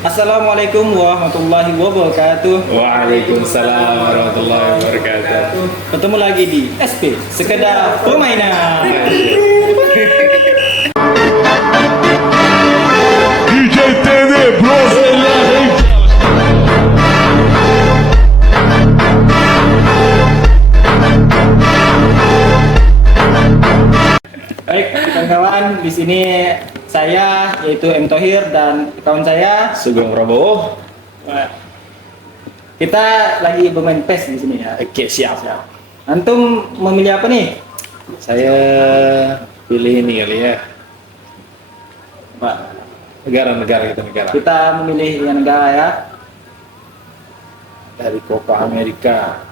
Assalamualaikum warahmatullahi wabarakatuh. Waalaikumsalam warahmatullahi wabarakatuh. Ketemu lagi di SP Sekedar Permainan. DJ TV Bros. Baik, kawan-kawan, di sini saya yaitu M Thohir dan kawan saya. Sugeng Prabowo. Kita lagi bermain PES di sini ya. Oke, siap. Antum memilih apa nih? Saya pilih ini kali ya. Pak, Negara negara. kita memilih yang negara ya. Dari Copa Amerika.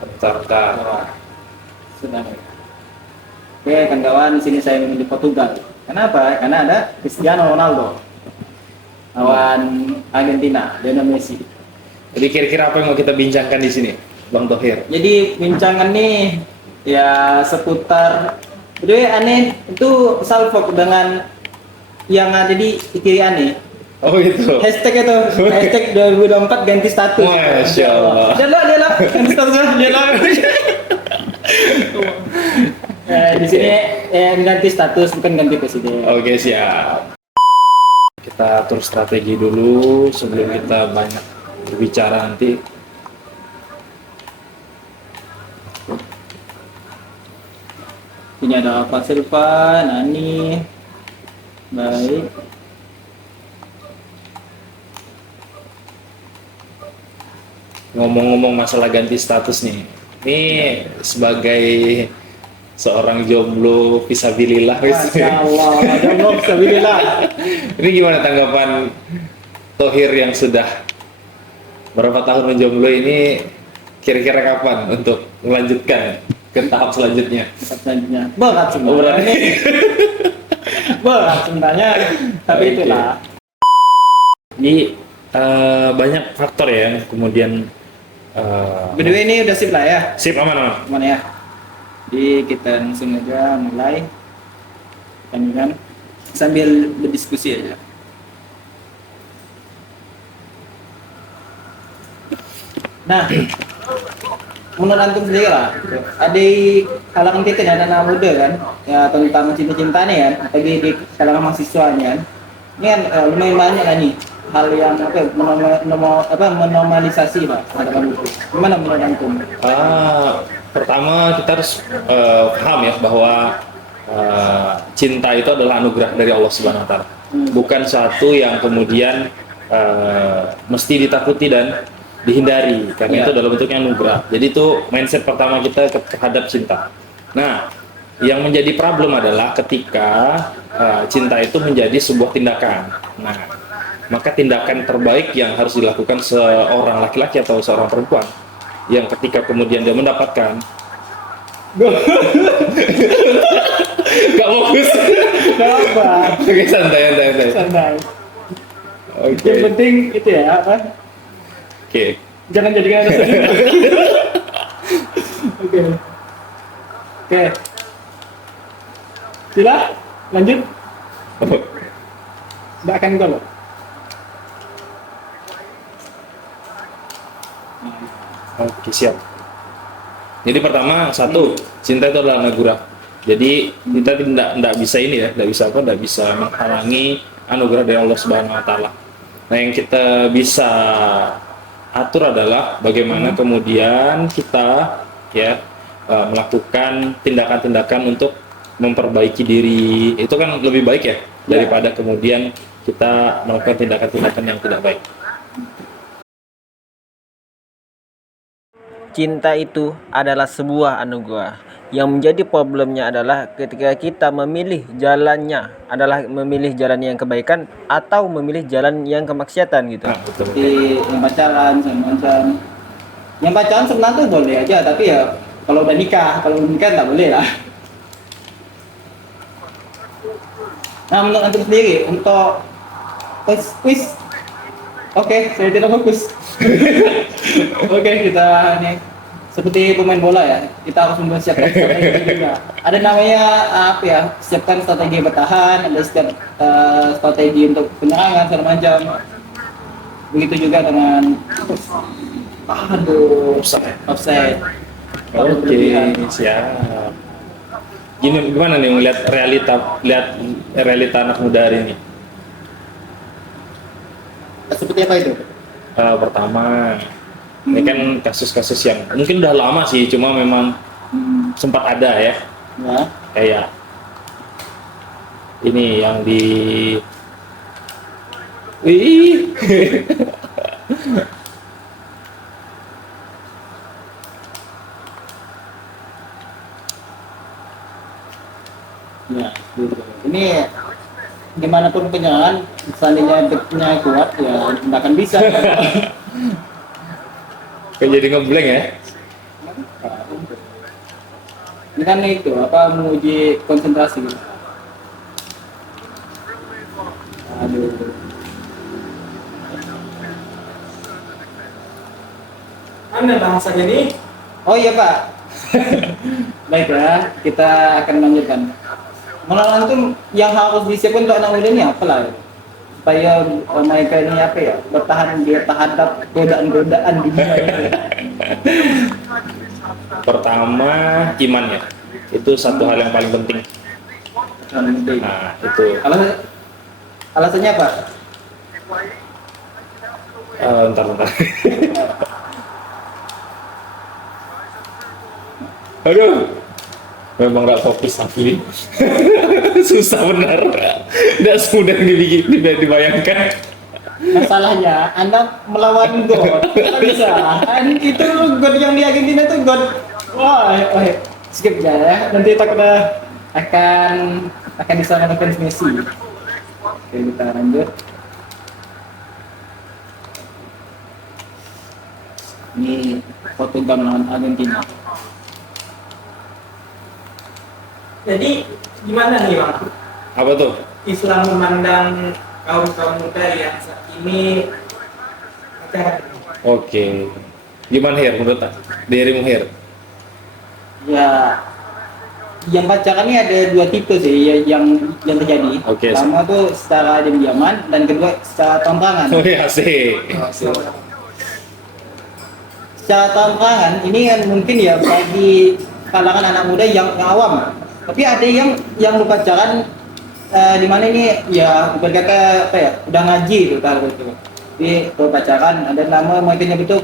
Bentar. Sudah. Oke, kawan-kawan, di sini saya memilih Portugal. Kenapa? Karena ada Cristiano Ronaldo lawan Argentina, Lionel Messi. Jadi kira-kira apa yang mau kita bincangkan di sini, Bang Thohir? Jadi bincangan nih ya seputar jadi aneh itu salvo dengan yang ada di kiri aneh. Oh itu. Hashtag itu, hashtag 2024 ganti status. Masya Allah. Dia lah, ganti status dia lah. Di sini ganti status bukan ganti presiden. Oke, siap. Kita atur strategi dulu sebelum kita banyak berbicara nanti. Ini ada Pak Silva, Nani. Baik. Ngomong-ngomong masalah ganti status nih, ini sebagai seorang jomblo fisabilillah, Masya Allah, jomblo fisabilillah. ini gimana tanggapan Thohir yang sudah berapa tahun menjomblo ini? Kira-kira kapan untuk melanjutkan ke tahap selanjutnya? Selanjutnya berat sebenarnya. Berat sebenarnya, tapi Oke. itulah. Jadi banyak faktor ya yang kemudian By the way, ini udah sip lah ya. sip aman. Mana ya? Jadi kita langsung aja mulai kan sambil berdiskusi aja. Nah, menurut antum sendiri lah, ada di kalangan kita nih, anak muda kan, ya tentang cinta-cinta nih kan, apalagi di kalangan mahasiswa nih kan, ini kan lumayan banyak lah nih hal yang menormalisasi lah dalam itu. Gimana menurut antum? Pertama kita harus paham ya bahwa cinta itu adalah anugerah dari Allah Subhanahu Wa Taala, bukan suatu yang kemudian mesti ditakuti dan dihindari, karena itu dalam bentuknya anugerah. Jadi itu mindset pertama kita terhadap cinta. Nah, yang menjadi problem adalah ketika cinta itu menjadi sebuah tindakan. Nah, maka tindakan terbaik yang harus dilakukan seorang laki-laki atau seorang perempuan yang ketika kemudian dia mendapatkan gak fokus. Apa? Oke, santai. Santai. Oke. Yang penting itu ya apa? Oke. Jangan jadikan ada sedih. Oke. Sila, lanjut. Tidak akan gol. Oke, siap. Jadi pertama satu, cinta itu adalah anugerah. Jadi kita tidak bisa ini ya, tidak bisa menghalangi anugerah dari Allah Subhanahu Wa Taala. Nah, yang kita bisa atur adalah bagaimana kemudian kita ya melakukan tindakan-tindakan untuk memperbaiki diri. Itu kan lebih baik ya daripada kemudian kita melakukan tindakan-tindakan yang tidak baik. Cinta itu adalah sebuah anugerah. Yang menjadi problemnya adalah ketika kita memilih jalannya adalah memilih jalan yang kebaikan atau memilih jalan yang kemaksiatan gitu. Nah, betul. Seperti yang pacaran, sama mantan. Yang pacaran sebenarnya tuh boleh aja, tapi ya kalau udah nikah, kalau belum nikah tak boleh lah. Nah, menurut antum sendiri untuk quiz. Oke, saya tidak fokus. Oke, kita nih seperti pemain bola ya, kita harus mempersiapkan strategi juga. Ada namanya apa ya? Siapkan strategi bertahan, ada setiap strategi untuk penyerangan segala macam. Begitu juga dengan offside. Oke, siap. Gimana nih melihat realita anak muda hari ini? Seperti apa itu? Pertama, ini kan kasus-kasus yang mungkin udah lama sih, cuma memang sempat ada ya, Ya. kayak ini yang di Wih. Ya, gitu. Ini gimana pun penyerangan, seandainya backnya kuat ya nggak akan bisa. Kayak jadi ngeblank ya. Ini kan itu apa menguji konsentrasi. Aduh. Anda bahasa jadi Oh iya Pak. Baik ya, kita akan lanjutkan. Mengenal itu yang harus disiapkan untuk anak muda ini apa lah? Supaya mereka ini apa ya, bertahan dia terhadap godaan-godaan dunia ini. Pertama, iman ya. Itu satu hal yang paling penting. Nah, itu. Alasannya apa? Bentar. Aduh, memang nggak fokus tapi susah benar. Nggak semudah dibayangkan. Masalahnya Anda melawan God, nggak bisa. Itu God yang di Argentina itu God. Wah, skip aja ya. Nanti takutnya akan diserang fans Messi. Oke, kita lanjut. Ini foto gambaran Argentina. jadi gimana nih Bang? Apa tuh? Islam memandang kaum muda yang saat ini pacaran. Oke. Gimana Her menurut dirimu Her? Ya, yang pacaran ini ada dua tipe sih yang terjadi. Oke. Pertama tuh secara diam-diaman dan kedua secara terang-terangan. Oh ya sih. Secara terang-terangan ini kan mungkin ya bagi kalangan anak muda yang awam. Tapi ada yang berpacaran di mana ini ya berkata apa ya udah ngaji itu kalau itu. Jadi berpacaran ada nama mereka itu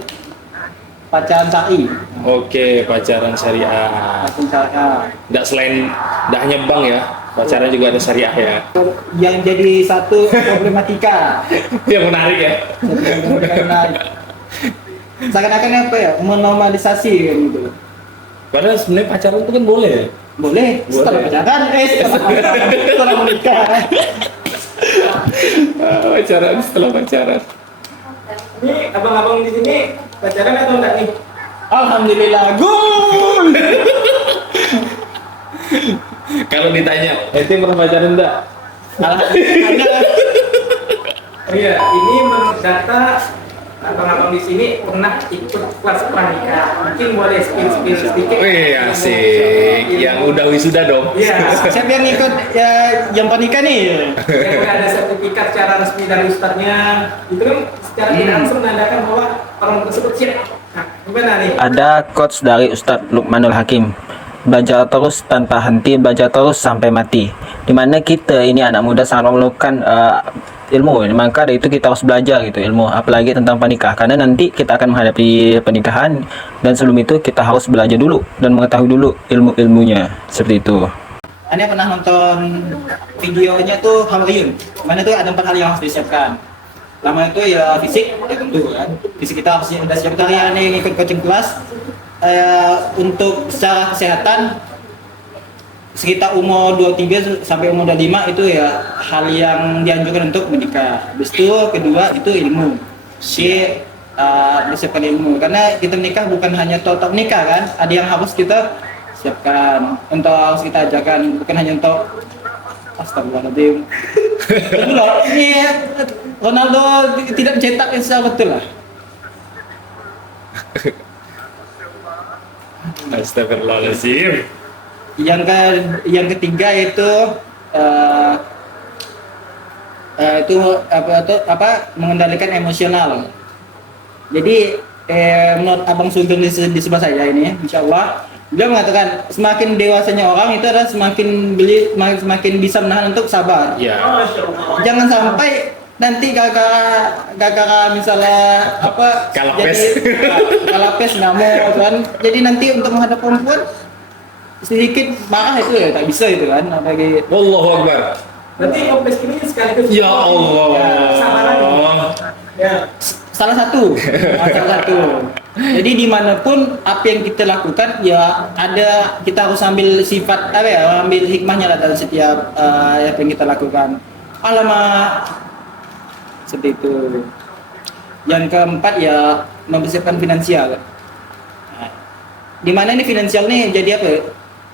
pacaran syar'i. Oke, pacaran syariah. Pacaran syariah. Nggak hanya bank ya, pacaran juga ada syariah ya. Yang jadi satu problematika. Yang menarik ya. Seakan-akan apa ya menormalisasi kan gitu. Padahal sebenarnya pacaran itu kan boleh. Boleh setelah pacaran, setelah menikah. Pacaran setelah pacaran. Ini abang-abang di sini pacaran atau enggak nih? Alhamdulillah, gol. Kalau ditanya, ente pernah pacaran enggak? Alhamdulillah. Oh iya, ini menurut data abang-abang di sini pernah ikut kelas pranikah. Mungkin boleh spill sedikit. Wih, asik. Yang udah wisuda dong. Iya. Siapa yang ikut ya yang pernikah nih? Yang udah ada sertifikat secara resmi dari ustadznya, itu kan secara tidak langsung menandakan bahwa orang tersebut siap. Nah, gimana nih? Ada quotes dari Ustadz Luqmanul Hakim. Belajar terus tanpa henti, belajar terus sampai mati. Dimana kita ini anak muda sangat memerlukan ilmu, maka dari itu kita harus belajar gitu ilmu, apalagi tentang pernikah, karena nanti kita akan menghadapi pernikahan dan sebelum itu kita harus belajar dulu dan mengetahui dulu ilmu-ilmunya seperti itu. Anda pernah nonton videonya tuh Hamayun, mana tuh ada 4 hal yang harus disiapkan. Pertama itu ya fisik, ya tentu kan. Fisik kita harus sudah siap dari yang ikut coaching kelas. Untuk secara kesehatan sekitar umur 23 sampai umur 25 itu ya hal yang dianjurkan untuk menikah. Habis itu kedua itu ilmu. Disiapkan ilmu karena kita menikah bukan hanya total menikah kan, ada yang harus kita siapkan, untuk harus kita ajarkan, bukan hanya untuk astagfirullahaladzim. Itulah, ini Ronaldo tidak mencetak yang secara betul lah. Astagfirullahaladzim. Yang ketiga itu itu mengendalikan emosional. Jadi menurut Abang Sugeng di sebelah saya ini, insya Allah beliau mengatakan semakin dewasanya orang itu adalah semakin bisa menahan untuk sabar. Ya. Jangan sampai nanti gara-gara misalnya Kalapes. kalapes ngamuk kan. Jadi nanti untuk menghadap perempuan sedikit marah itu ya tak bisa itu kan, apalagi Allahu Akbar. Berarti kompleks ini sekaligus. Ya Allah. Sabaran. Ya. salah satu. Jadi dimanapun apa yang kita lakukan ya kita harus ambil sifat ambil hikmahnya lah dalam setiap apa yang kita lakukan. Alamak, seperti itu. Yang keempat ya mempersiapkan finansial. Nah, di mana ini finansial nih jadi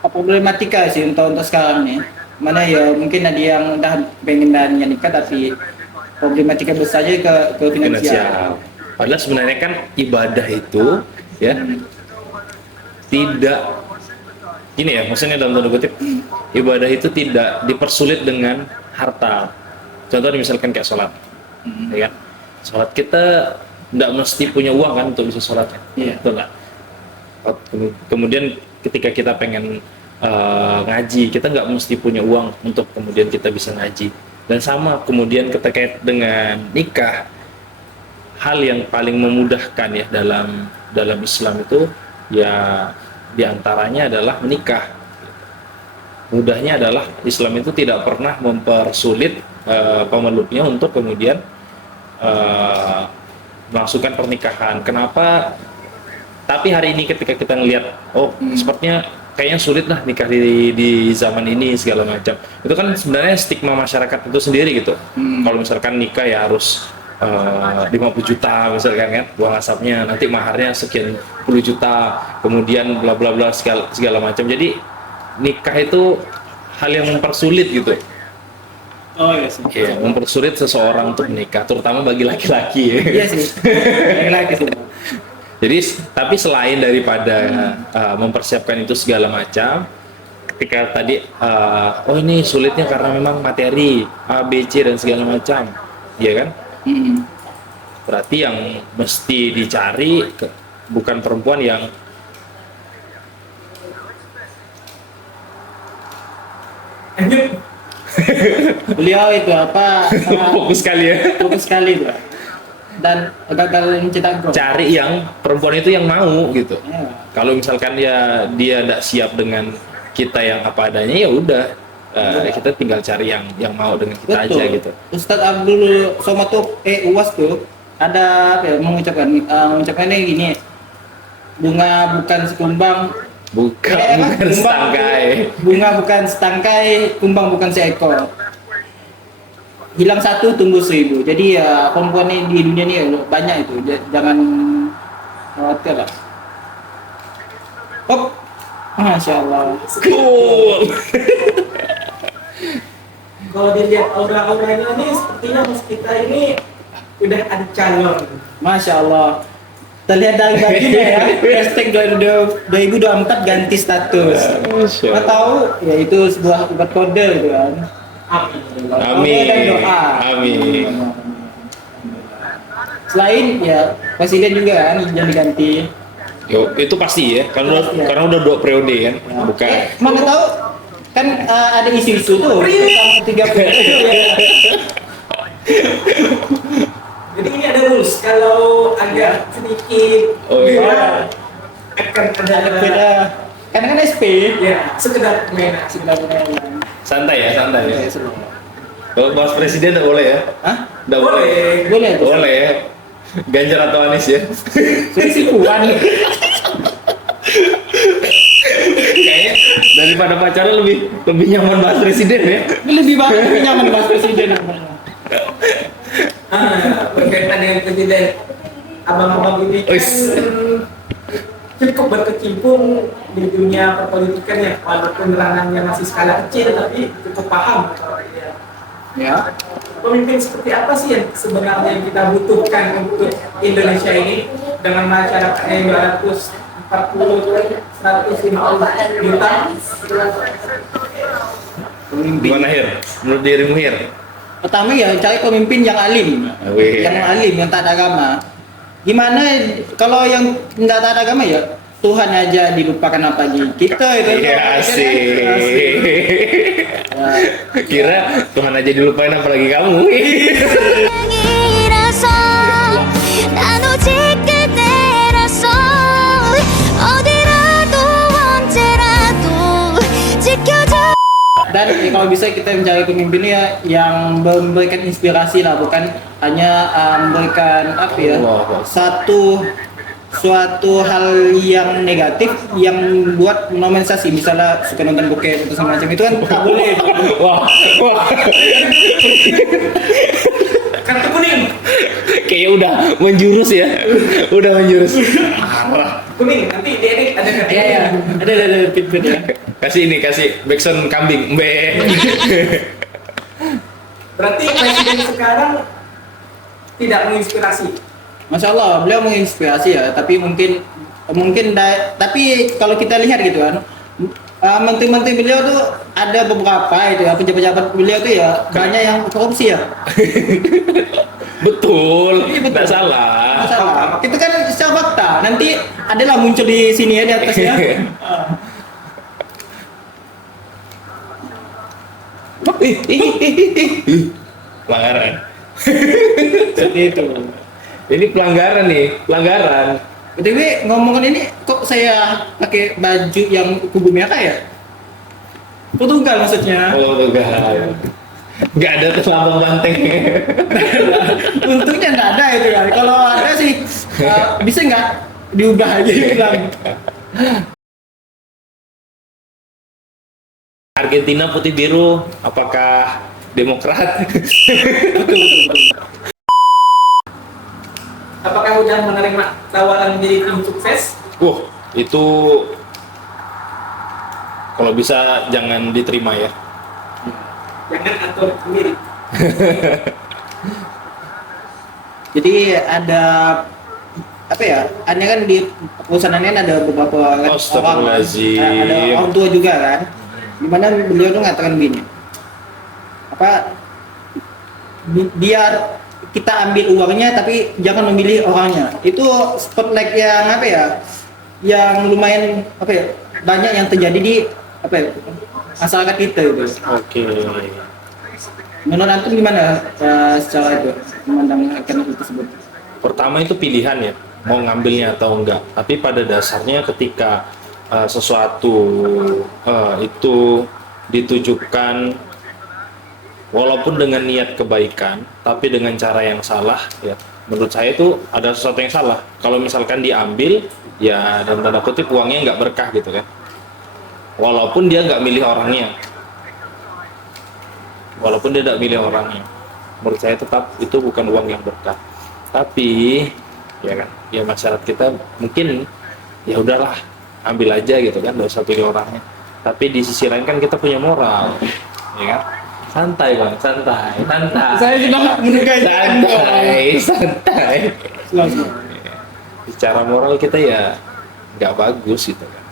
problematika sih untuk sekarang nih. Mana ya mungkin ada yang udah pengen nikah tapi problematika besarnya ke finansial. Padahal sebenarnya kan ibadah itu ya tidak gini ya, maksudnya dalam tanda kutip ibadah itu tidak dipersulit dengan harta. Contohnya misalkan kayak sholat, ya kan? Sholat kita tidak mesti punya uang kan untuk bisa sholat, betul nggak? Kemudian ketika kita pengen ngaji, kita nggak mesti punya uang untuk kemudian kita bisa ngaji. Dan sama kemudian terkait dengan nikah, hal yang paling memudahkan ya dalam Islam itu ya diantaranya adalah menikah. Mudahnya adalah Islam itu tidak pernah mempersulit pemeluknya untuk kemudian melangsungkan pernikahan. Kenapa? Tapi hari ini ketika kita ngelihat, sepertinya kayaknya sulit lah nikah di zaman ini segala macam. Itu kan sebenarnya stigma masyarakat itu sendiri gitu. Kalau misalkan nikah ya harus 50 juta misalkan kan, buang asapnya, nanti maharnya sekian puluh juta, kemudian bla bla bla segala macam. Jadi nikah itu hal yang mempersulit gitu. Oh iya sih. Ya, mempersulit seseorang untuk menikah, terutama bagi laki-laki ya. Iya sih. Laki-laki sih. Jadi, tapi selain daripada mempersiapkan itu segala macam, ketika tadi, ini sulitnya karena memang materi A, B, C dan segala macam, ya kan? Berarti yang mesti dicari bukan perempuan yang Beliau itu fokus sekali ya. fokus sekali tuh. Dan gagal mencetak gol. Cari yang perempuan itu yang mau gitu. Ya. Kalau misalkan dia tidak siap dengan kita yang apa adanya, ya udah kita tinggal cari yang mau dengan kita aja gitu. Ustadz Abdul Somad tuh UAS tuh ada mengucapkannya gini, bunga bukan sekumbang, bukan setangkai. Bunga bukan setangkai, kumbang bukan seekor. Hilang satu tumbuh 1000. Jadi ya perempuan ini di dunia ini banyak itu. Jangan khawatir lah. Masya Allah. Cool. Kalau dilihat aura-auranya ini sepertinya mas kita ini udah ada calon. Masya Allah. Terlihat dari bajunya ya. Hashtag 2024 ganti status. Nggak tahu ya itu sebuah kode gitu kan. Amin. Dan doa. Amin. Selain ya presiden juga kan yang diganti. Yo, itu pasti ya, karena udah 2 periode kan, bukan. Mana tahu kan ada isu-isu tuh tentang 3 periode. Jadi ini ada rules kalau agak sedikit Iya. akan ada Beda. Karena kan SP. ya sekedar mainan. Sebenarnya. Santai ya. Kalau bahas presiden nggak boleh ya? Hah? Nggak boleh. Boleh. Boleh ya. Ganjar atau Anies ya? Si Puan. Kayaknya daripada pacarnya lebih nyaman bahas presiden ya. Lebih nyaman bahas presiden. Berkaitan dengan presiden, abang-abang ini kan cukup berkecimpung di dunia perpolitikan ya, walaupun ranahnya masih skala kecil tapi cukup paham. Ya. Pemimpin seperti apa sih yang sebenarnya kita butuhkan untuk Indonesia ini dengan masyarakatnya yang 240 150 juta. Pemimpin. Gimana Hir? Menurut dirimu Hir? Pertama ya cari pemimpin yang alim, Wih. yang taat agama. Gimana kalau yang nggak taat agama ya Tuhan aja dilupakan apalagi kita itu. Iya sih. Ya, Kira Tuhan aja dilupain apalagi kamu. いらそうあのチックテラソーオデラートワンチェラート実況上 dan kalau bisa kita mencari pemimpin ya yang memberikan inspirasi lah, bukan hanya memberikan apa ya Allah. suatu hal yang negatif yang buat normalisasi, misalnya suka nonton bokep atau semacam itu kan nggak boleh. Wah, wah. Kartu kuning. Kayaknya udah menjurus ya. Udah menjurus. Parah. Kuning, nanti di edit ada kartu Iya ya, kuning. ada fit ya. Kasih ini, kasih backsound kambing. Be. Berarti presiden sekarang tidak menginspirasi. Masya Allah, beliau menginspirasi ya, tapi mungkin tapi kalau kita lihat gitu kan, menteri-menteri beliau tuh ada beberapa itu ya, pejabat-pejabat beliau tuh ya banyak yang korupsi ya. Betul. Iya, betul. Nggak salah. Masalah. Itu kan secara fakta. Nanti adalah muncul di sini ya di atasnya. Pelanggaran. Seperti itu. Ini pelanggaran nih, pelanggaran. BTW ngomongin ini kok saya pakai baju yang kubu merah ya? Portugal maksudnya. Oh, enggak. Nggak ada tuh lambang banteng. Untungnya nggak ada itu kan. Kalau ada sih bisa nggak diubah aja bilang. Argentina putih biru, apakah Demokrat? Apakah udah menerima tawaran menjadi tim sukses? Itu kalau bisa jangan diterima ya. Jangan atur sendiri. Jadi ada apa ya? Aneh kan di perusahaan ini ada beberapa orang, Astagfirullahaladzim. ada orang tua juga kan. Dimana beliau tuh ngatakan gini, apa? Biar kita ambil uangnya tapi jangan memilih orangnya. Itu spotlight yang apa ya? Yang lumayan apa ya? Banyak yang terjadi di apa ya? Masyarakat kita itu. Oke. Menurut antum gimana secara itu memandang akan itu tersebut? Pertama itu pilihan ya, mau ngambilnya atau enggak. Tapi pada dasarnya ketika sesuatu itu ditujukan walaupun dengan niat kebaikan, tapi dengan cara yang salah, ya menurut saya itu ada sesuatu yang salah. Kalau misalkan diambil, ya dalam tanda kutip uangnya nggak berkah gitu kan. Walaupun dia nggak milih orangnya, menurut saya tetap itu bukan uang yang berkah. Tapi ya kan, ya masyarakat kita mungkin ya udahlah ambil aja gitu kan, nggak usah pilih orangnya. Tapi di sisi lain kan kita punya moral, ya kan? Santai bang, santai. Saya sudah menduga Santai. Secara moral kita ya nggak bagus gitu kan.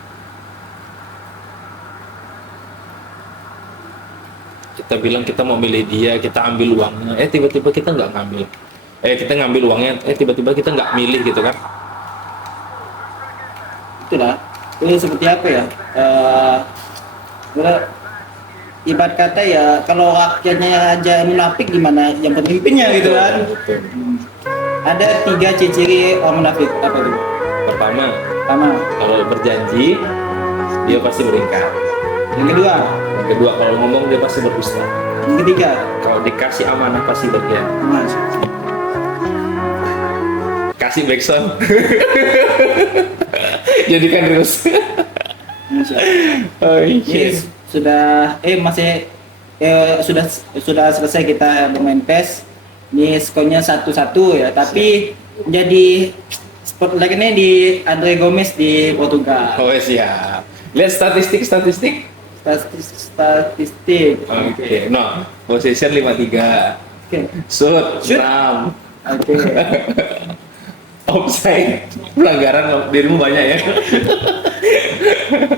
Kita bilang kita mau milih dia, kita ambil uangnya, tiba-tiba kita nggak ngambil. Kita ngambil uangnya, tiba-tiba kita nggak milih gitu kan. Itulah. Itu seperti apa ya? Ibarat kata ya kalau rakyatnya aja munafik gimana yang pemimpinnya gitu kan. Betul. Ada 3 ciri orang munafik apa itu? Pertama, Pertama, kalau berjanji dia pasti beringkar. yang kedua, Yang kedua, kalau ngomong dia pasti berdusta. yang ketiga. Kalau dikasih amanah pasti berkhianat. Mas. Kasih backsound. Jadikan terus. Oh Ini sudah masih sudah selesai kita bermain PES. Ini skornya 1-1 ya, tapi jadi spotlight ini di Andre Gomes di Portugal. Oh siap. Lihat statistik. Statistik. Oke. No, possession 53. Oke. Shoot Shoot. 6. Oke. offside, pelanggaran dirimu banyak ya.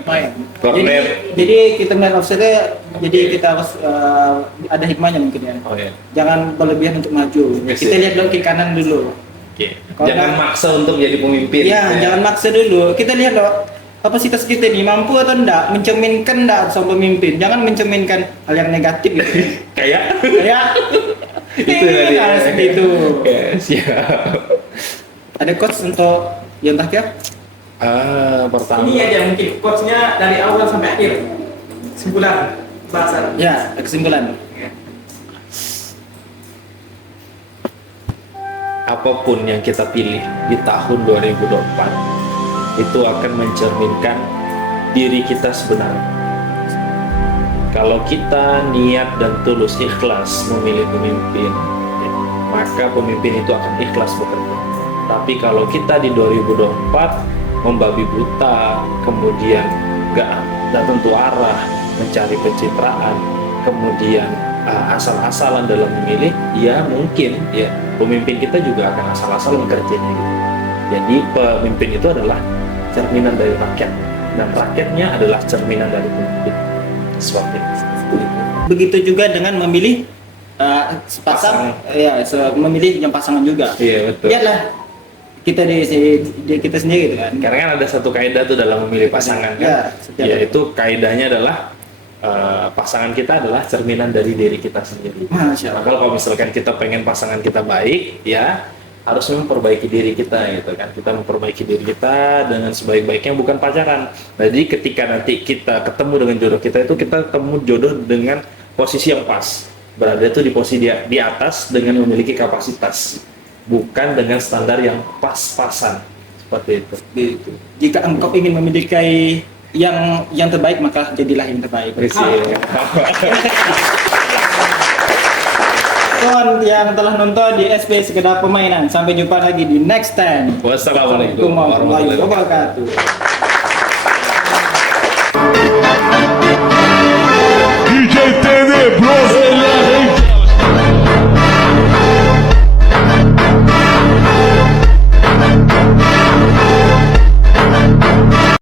Main. Corner. Jadi kita melihat offside, jadi kita harus ada hikmahnya mungkin ya. Oh ya. Jangan berlebihan untuk maju. Yes, Kita yes. lihat dulu kiri kanan dulu. Oke. Kalau Jangan nggak- maksa untuk jadi pemimpin. Iya, jangan maksa dulu. Kita lihat loh, kapasitas kita nih mampu atau enggak, mencerminkan enggak seorang pemimpin. Jangan mencerminkan hal yang negatif gitu. Kayak Kayak itu tadi. seperti itu. Ya, siap. Ada coach untuk yang terakhir? Pertama. Ini aja mungkin quotes-nya dari awal sampai akhir. Kesimpulan bahasan. Ya, kesimpulan. Apapun yang kita pilih di tahun 2024 itu akan mencerminkan diri kita sebenarnya. Kalau kita niat dan tulus ikhlas memilih pemimpin, ya, maka pemimpin itu akan ikhlas bekerja. Tapi kalau kita di 2024 membabi buta, kemudian gak tentu arah, mencari pencitraan, kemudian asal-asalan dalam memilih, ya mungkin ya pemimpin kita juga akan asal-asalan kerjanya gitu. Jadi pemimpin itu adalah cerminan dari rakyat, dan rakyatnya adalah cerminan dari pemimpin. Seperti itu. Begitu juga dengan memilih sepasang, ya memilih yang pasangan juga. Iya betul. Lihatlah kita di kita sendiri gitu kan. Karena kan ada satu kaidah tuh dalam memilih pasangan Ya, kan, setiap- yaitu kaidahnya adalah pasangan kita adalah cerminan dari diri kita sendiri. Masya Maka Allah. kalau misalkan kita pengen pasangan kita baik, ya harus memperbaiki diri kita gitu kan. Kita memperbaiki diri kita dengan sebaik-baiknya, bukan pacaran. Jadi ketika nanti kita ketemu dengan jodoh kita itu, kita ketemu jodoh dengan posisi yang pas. Berada itu di posisi di atas dengan memiliki kapasitas, bukan dengan standar yang pas-pasan. Seperti itu. Gitu. Jika engkau ingin memiliki yang terbaik, maka jadilah yang terbaik. Kawan yang telah nonton di SP Sekedar Permainan, sampai jumpa lagi di next time. Wassalamualaikum warahmatullahi wabarakatuh. wabarakatuh.